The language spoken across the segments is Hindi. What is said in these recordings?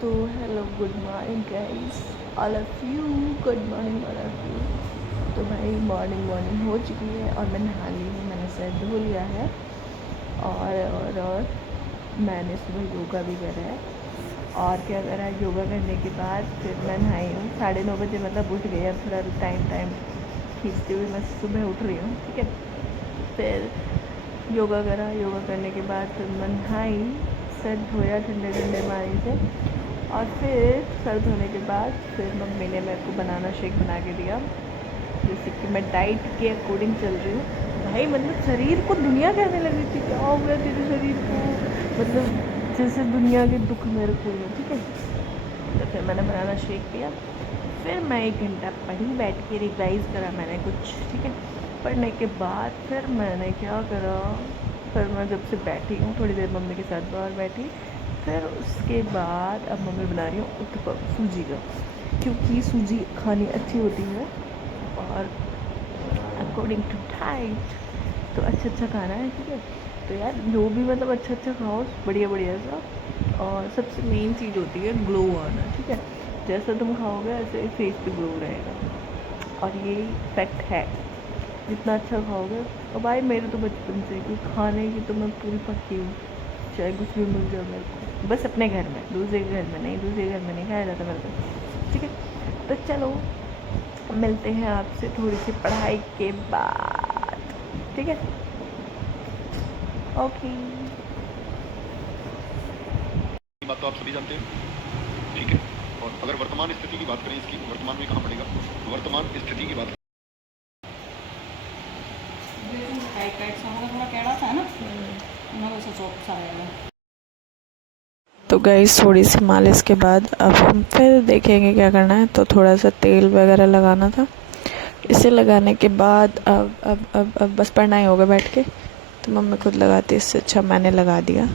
तो hello good morning guys, all of you. Good morning all of you. तो भाई मॉर्निंग हो चुकी है और मैं नहा ली हूँ, मैंने सर धो लिया है और मैंने सुबह योगा भी करा है। और क्या करा है, योगा करने के बाद फिर मैं नहाई हूँ 9:30 बजे, मतलब उठ गई। अब थोड़ा टाइम खींचते हुए मैं सुबह उठ रही हूँ, ठीक है। फिर योगा करा, योगा करने के बाद फिर मैं नहाई, सर धोया ठंडे ठंडे पानी से। और फिर सर धोने के बाद फिर मम्मी ने मेरे को बनाना शेक बना के दिया, जैसे कि मैं डाइट के अकॉर्डिंग चल रही हूँ। भाई मतलब शरीर को दुनिया कहने लगी थी, क्या हो गया तेरे शरीर को, मतलब जैसे दुनिया के दुख मेरे को हुए, ठीक है। तो फिर मैंने बनाना शेक पिया। फिर मैं 1 घंटा पढ़ी, बैठ के रिवाइज़ करा मैंने कुछ, ठीक है। पढ़ने के बाद फिर मैंने क्या करा, फिर मैं जब से बैठी हूँ थोड़ी देर मम्मी के साथ बाहर बैठी। फिर उसके बाद अब मम्मी बना रही हूँ उत्तपम सूजी का, क्योंकि सूजी खानी अच्छी होती है और अकॉर्डिंग टू डाइट तो अच्छा खाना है, ठीक है। तो यार जो भी मतलब अच्छा खाओ, बढ़िया बढ़िया सा। और सबसे मेन चीज़ होती है ग्लो आना, ठीक है। जैसा तुम खाओगे ऐसे फेस पे ग्लो रहेगा, और ये फैक्ट है। जितना अच्छा खाओगे, और भाई मेरे तो बचपन से कि खाने की तो मैं पूरी पक्की हूँ, चाहे कुछ भी मिल जाए मेरे को, बस अपने घर में, दूसरे के घर में नहीं, दूसरे के घर में नहीं खाया जाता मेरे को, ठीक है। तो चलो मिलते हैं आपसे थोड़ी सी पढ़ाई के बाद, ठीक है। ओके। बात तो आप सभी जानते हैं, ठीक है। और अगर वर्तमान स्थिति की बात करें, इसकी वर्तमान में कहाँ पड़ेगा, वर्तमान स्थिति की बात तो गाइस थोड़ी सी मालिश के बाद अब हम फिर देखेंगे क्या करना है। तो थोड़ा सा तेल वगैरह लगाना था, इसे लगाने के बाद अब बस पढ़ना ही होगा बैठ के। तो मम्मी खुद लगाती, इससे अच्छा मैंने लगा दिया।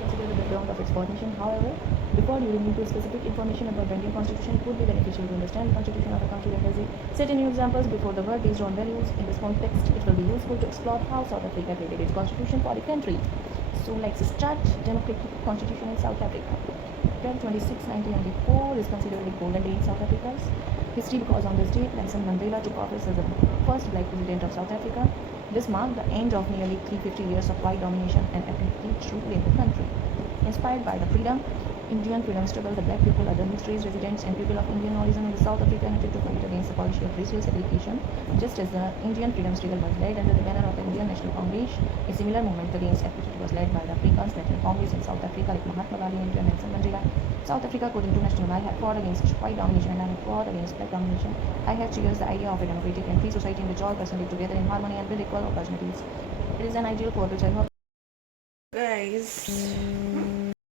Consider the background of its formation. However, before delving into specific information about the Indian Constitution, it would be beneficial to understand the Constitution of a country that has set new examples before the world based on values. In this context, it will be useful to explore how South Africa created its constitution for the country. So let's start. Democratic Constitution in South Africa. April 26, 1994 is considered the golden day in South Africa's history because on this date, Nelson Mandela took office as the first black president of South Africa. This marked the end of nearly 350 years of white domination and apartheid rule in the country. Inspired by the Indian freedom struggle, the black people, other mixed race residents, and people of Indian origin in the South Africa united to fight against the policy of racial segregation. Just as the Indian freedom struggle was led under the banner of the Indian National Congress, a similar movement against apartheid was led by the Afrikaans National Congress in South Africa, like Mahatma Gandhi and Nelson Mandela. South Africa, according to National, I have fought against white domination and I have fought against black domination. I have cherished the idea of a democratic and free society in which all persons live together in harmony and with equal opportunities. It is an ideal for which I hope. Guys.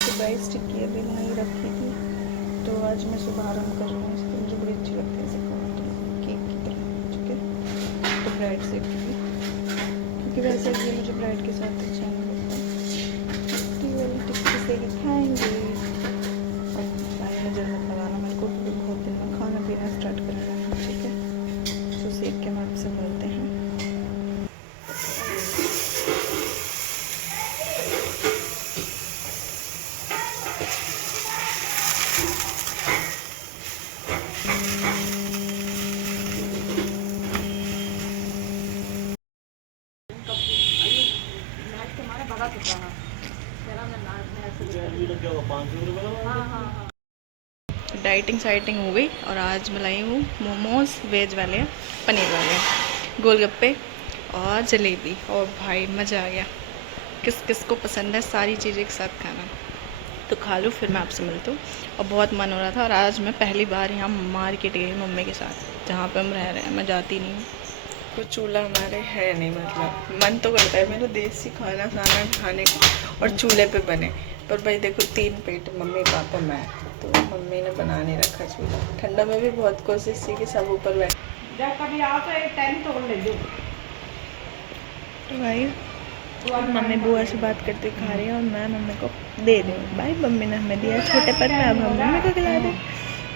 तो गाइस टिक्की अभी नहीं रखी थी, तो आज मैं शुभारंभ कर रही हूँ इसको। मुझे बड़ी अच्छी लगती है इसे खाना, केक की तरह, ठीक है। तो ब्रेड सेकूँगी, क्योंकि वैसे भी मुझे ब्रेड के साथ अच्छा नहीं लगता। टिक्की वाली टिक्की से ही खाएंगे। और भाई नज़र मत लगाना मेरे को, क्योंकि बहुत दिन में खाना पीना स्टार्ट करना है, ठीक है। तो सेक के हम आपसे मिलते हैं। डाइटिंग साइटिंग हो गई और आज मैं लाई हूँ मोमोज़, वेज वाले, पनीर वाले, गोलगप्पे और जलेबी। और भाई मज़ा आ गया। किस किस को पसंद है सारी चीज़ें एक साथ खाना, तो खा लो, फिर मैं आपसे मिलती हूँ। और बहुत मन हो रहा था, और आज मैं पहली बार यहाँ मार्केट गई मम्मी के साथ, जहाँ पे हम रह रहे हैं। मैं जाती नहीं हूँ, कुछ चूल्हा हमारे है नहीं, मतलब मन तो करता है मेरा देसी खाना खाने का और चूल्हे पे बने, पर भाई देखो 3 पेट, मम्मी पापा मैं, तो मम्मी ने बना नहीं रखा चूल्हा। ठंडा में भी बहुत कोशिश थी कि सब ऊपर बैठ, जब कभी आओ तो एक टाइम तोड़ ले दो। तो भाई मम्मी बुआ से बात करते खा रही है और मैं मम्मी को दे दूँ। भाई मम्मी ने हमें दिया छोटेपन में, अब हम मम्मी को खिला दें।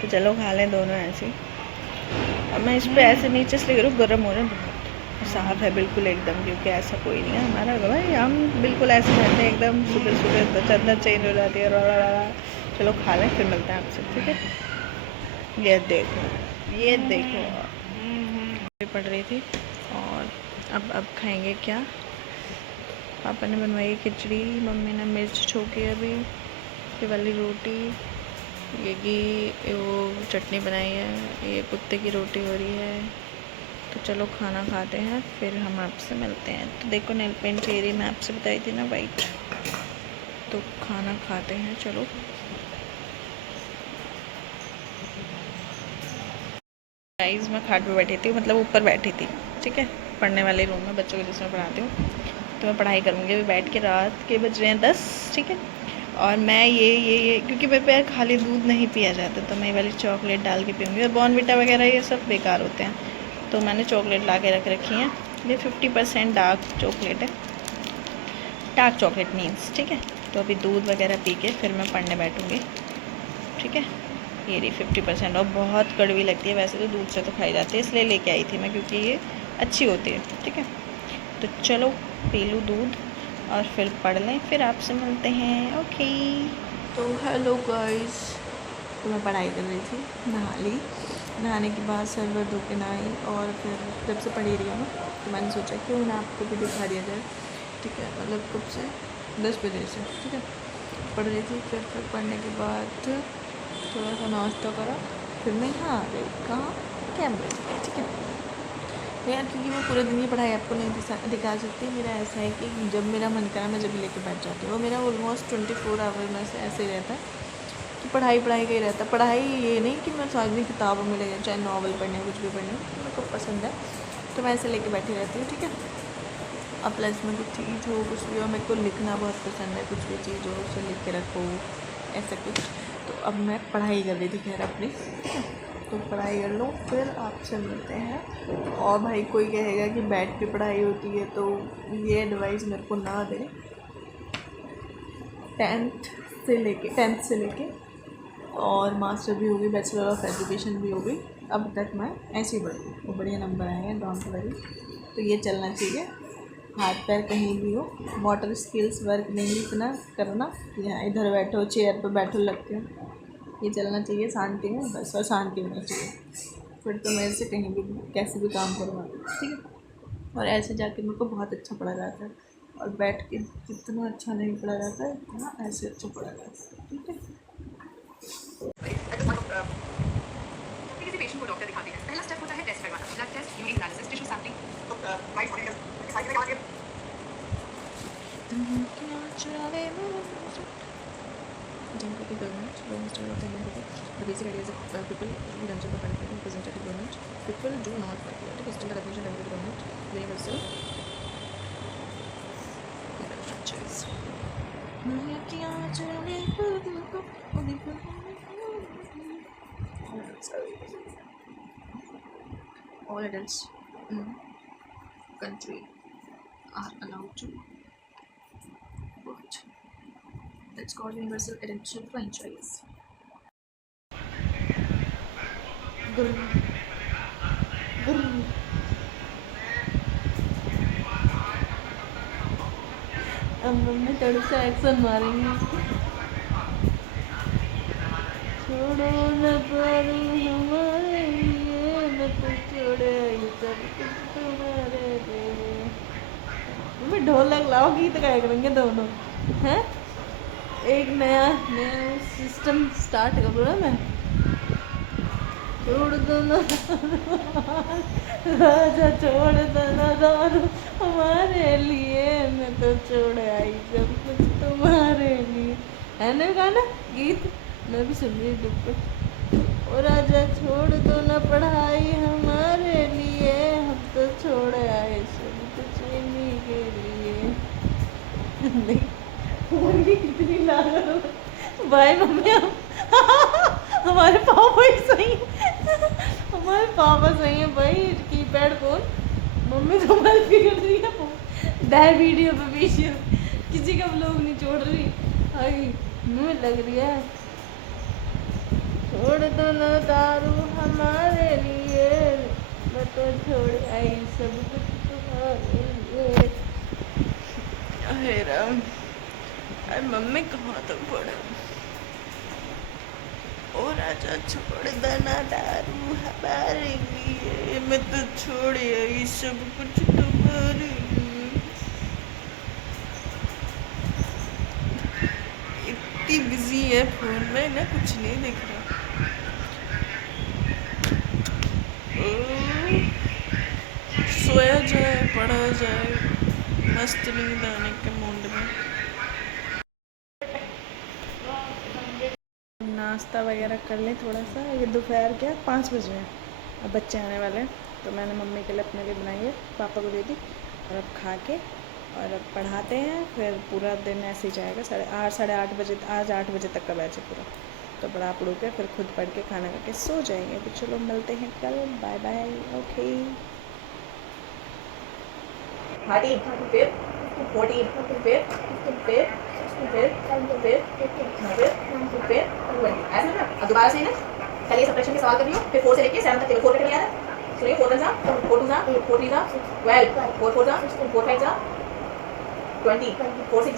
तो चलो खा लें दोनों ऐसे ही। अब मैं इस पर ऐसे नीचे से करूँ, गर्म हो रहा है बहुत, साफ़ है बिल्कुल एकदम, क्योंकि ऐसा कोई नहीं है हमारा भाई, हम बिल्कुल ऐसे रहते हैं एकदम, सुबह सुबह तो चद्दर चेंज हो जाती है। चलो खा लें फिर मिलते हैं आपसे, ठीक है। ये देखो ये देखो, पढ़ रही थी और अब खाएंगे क्या। पापा ने बनवाई खिचड़ी, मम्मी ने मिर्च छोकी, अभी ये वाली रोटी, ये घी, वो चटनी बनाई है, ये कुत्ते की रोटी हो रही है। तो चलो खाना खाते हैं फिर हम आपसे मिलते हैं। तो देखो नेल पेंट एरिया मैं आपसे बताई थी ना, वाइट। तो खाना खाते हैं चलो। गाइस मैं खाट पे बैठी थी, मतलब ऊपर बैठी थी, ठीक है, पढ़ने वाले रूम में बच्चों को जिसमें पढ़ाती हूँ। तो मैं पढ़ाई करूँगी अभी बैठ के। रात के बज रहे हैं 10, ठीक है। और मैं ये क्योंकि मेरे पे खाली दूध नहीं पिया जाता, तो मैं ये वाली चॉकलेट डाल के पीऊँगी। और बॉर्नविटा वगैरह ये सब बेकार होते हैं, तो मैंने चॉकलेट ला के रख रखी है। ये 50% डार्क चॉकलेट है, डार्क चॉकलेट मीन्स, ठीक है। तो अभी दूध वगैरह पी के फिर मैं पढ़ने बैठूँगी, ठीक है। ये रही 50%, और बहुत कड़वी लगती है, वैसे तो दूध से तो खाई जाती है, इसलिए लेके आई थी मैं, क्योंकि ये अच्छी होती है, ठीक है। तो चलो पी लूँ दूध और फिर पढ़ लें, फिर आपसे मिलते हैं, ओके। तो हेलो गाइस, तो मैं पढ़ाई कर रही थी, नहा ली, नहाने के बाद सर वर धो के नहाई, और फिर जब से पढ़ी रही हूँ ना, तो मैंने सोचा क्यों ना आपको भी दिखा दिया जाए, ठीक है। मतलब कब से, 10 बजे से, ठीक है, पढ़ रही थी। फिर पढ़ने के बाद थोड़ा सा नाश्ता करा, फिर मैं यहाँ आ गई, कहाँ, कैमरे से, ठीक है। तो यार क्योंकि मैं पूरे दिन की पढ़ाई आपको नहीं दिखा सकती, मेरा ऐसा है कि जब मेरा मन करा मैं जब लेके बैठ जाती हूँ। वो मेरा ऑलमोस्ट 24 आवर में से ऐसे ही रहता है कि पढ़ाई का ही रहता है। पढ़ाई ये नहीं कि मैं सारी किताबों में लगे, चाहे नावल पढ़ने कुछ भी पढ़ने, मेरे को पसंद है, तो मैं ऐसे लेके बैठी रहती हूँ, ठीक है। अब प्लस में कुछ चीज़ हो, कुछ भी हो, मेरे को लिखना बहुत पसंद है, कुछ भी चीज़ हो उसे लिख के रखो, ऐसा कुछ। तो अब मैं पढ़ाई कर रही थी खैर अपनी, ठीक है। तो पढ़ाई कर लो फिर आपसे मिलते हैं। और भाई कोई कहेगा कि बैठ के पढ़ाई होती है, तो ये एडवाइस मेरे को ना दे। 10th से लेके और मास्टर भी हो गई, बैचलर ऑफ एजुकेशन भी हो गई, अब तक मैं ऐसे ही बढ़ी, वो बढ़िया नंबर आए हैं, डोंट वरी। तो ये चलना चाहिए, हाथ पैर कहीं भी हो, मोटर स्किल्स वर्क नहीं इतना करना, यहाँ इधर बैठो चेयर पर बैठो लग के, ये चलना चाहिए शांति में बस, और शांति होना चाहिए, फिर तो मेरे से कहीं भी कैसे भी काम करवा दो, ठीक है। और ऐसे जाके मेरे को बहुत अच्छा पढ़ा जाता है, और बैठ के जितना अच्छा नहीं पढ़ा जाता है उतना ऐसे अच्छा पढ़ा जाता है, ठीक है। किसी पेशेंट को डॉक्टर दिखाते हैं, पहला स्टेप होता है टेस्ट करवाना, blood test, urine analysis, tissue sampling. Right for excited लगा दिया। Democratic government, long style of the democratic. The basic ideas of people who themselves are connected in representative government. People do not fight politics. Still, the definition of democratic government, universal structures. All adults in country are allowed to vote. That's called universal electoral franchise. अब मम्मी थोड़ा सा एक्शन मारेंगे, छोड़ो न करो हमारे लिए, मैं तो छोड़े ये सब कुछ तुम्हारे लिए। मम्मी ढोलक लाओ, गीत गाया करेंगे दोनों, हैं। एक नया सिस्टम स्टार्ट करूँ ना मैं, छोड़ दो ना राजा, छोड़ दो ना दारू हमारे लिए, मैं तो छोड़ आई सब कुछ तुम्हारे लिए, है ना गाना गीत, मैं भी सुन रही हूँ पे। ओ राजा छोड़ दो ना पढ़ाई हमारे लिए, हम तो छोड़ आए सब कुछ इन्हीं के लिए। नहीं कितनी लागल भाई मम्मी, हमारे पापा ही सही हमारे पापा सही है भाई, कीपैड फोन, मम्मी तो हमारी बिगड़ रही है दार वीडियो पे वीडियो किसी का व्लॉग नहीं छोड़ रही। आई मुँह लग रही है। छोड़ दो ना दारू हमारे लिए, मैं तो छोड़ आई सब कुछ तुम्हारे लिए। अरे राम, अरे मम्मी कहाँ तक पड़े। और आजा छोड़ देना दारू हमारे लिए, मैं तो छोड़ आई सब कुछ तुम्हारे लिए। इतनी बिजी है फोन में ना, कुछ नहीं दिख रहा। सोया जाए, पढ़ा जाए, मस्त नींद आने के मूड में। नाश्ता वगैरह कर लें थोड़ा सा। ये दोपहर क्या 5 बजे हैं, अब बच्चे आने वाले हैं, तो मैंने मम्मी के लिए अपने लिए बनाई है, पापा को दे दी। और अब खा के और अब पढ़ाते हैं, फिर पूरा दिन ऐसे ही जाएगा। 8:30 साढ़े 8 बजे, आज 8 बजे तक का बैच है पूरा। तो पढ़ा पढ़ू के फिर खुद पढ़ के खाना खा के सो जाएंगे। तो चलो मिलते हैं कल, बाय बाय। ओके। 13, 15, 14, 15, 15, 15, 15, 20। ऐसे ना, अब दोबारा से ना कल ये सब्ट्रैक्शन के सवाल कर लियो, फिर 4 से लेके 7 तक टेबल 4 तक याद है। सुनिए 4 1 4 2 4 3 12, 4 4 4 5 20, 4 6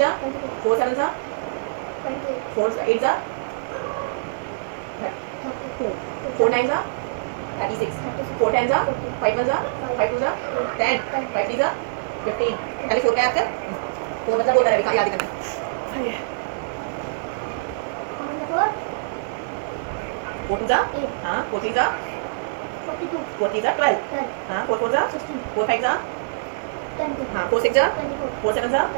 4 7 4 8 4 9 36, 4 10 5 1 5 2 10, 5 3 15। पहले 4 का याद कर, 4 मतलब बोल रहा है, याद करना। 4 2 हाँ, 4 3 4 3 12 हाँ, 4 4 4 5 हाँ, 4 6 4 7